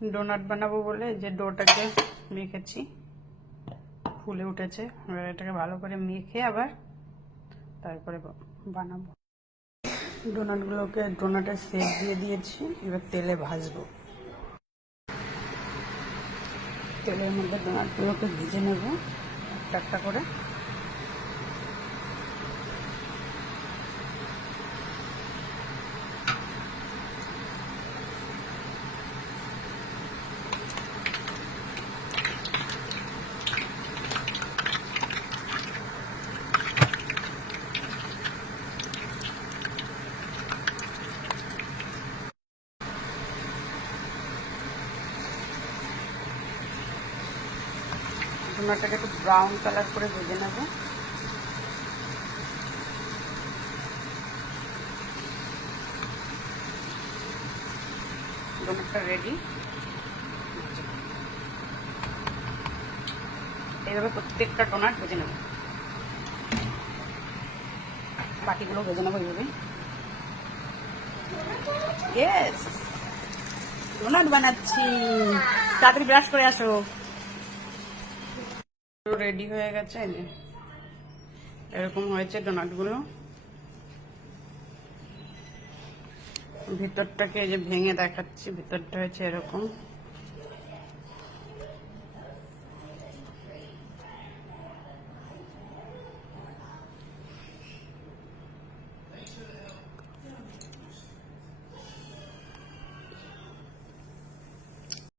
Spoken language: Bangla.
ডোনাট বানাবো বলে যে ডোটাকে মেখেছি, ফুলে উঠেছে। এবার এটাকে ভালো করে মেখে আবার তারপরে বানাবো। ডোনাটগুলোকে ডোনাটের শেপ দিয়ে দিয়েছি, এবার তেলে ভাজবো। তেলের মধ্যে ডোনাটগুলোকে ভেজে নেব একটা একটা করে। ডোনাটটাকে একটু ব্রাউন কালার করে ভেজে নেব। ডোনাটটা রেডি। এইভাবে প্রত্যেকটা ডোনাট ভেজে নেব, বাকিগুলো ভেজে নেবো এইভাবে। ইয়েস, ডোনাট বানাচ্ছি, তাড়াতাড়ি ব্রাশ করে আসো। রেডি হয়ে গেছে, এরকম হয়েছে ডোনাটগুলো। ভিতরটাকে এই যে ভেঙে দেখাচ্ছি, ভিতরটা হয়েছে এরকম।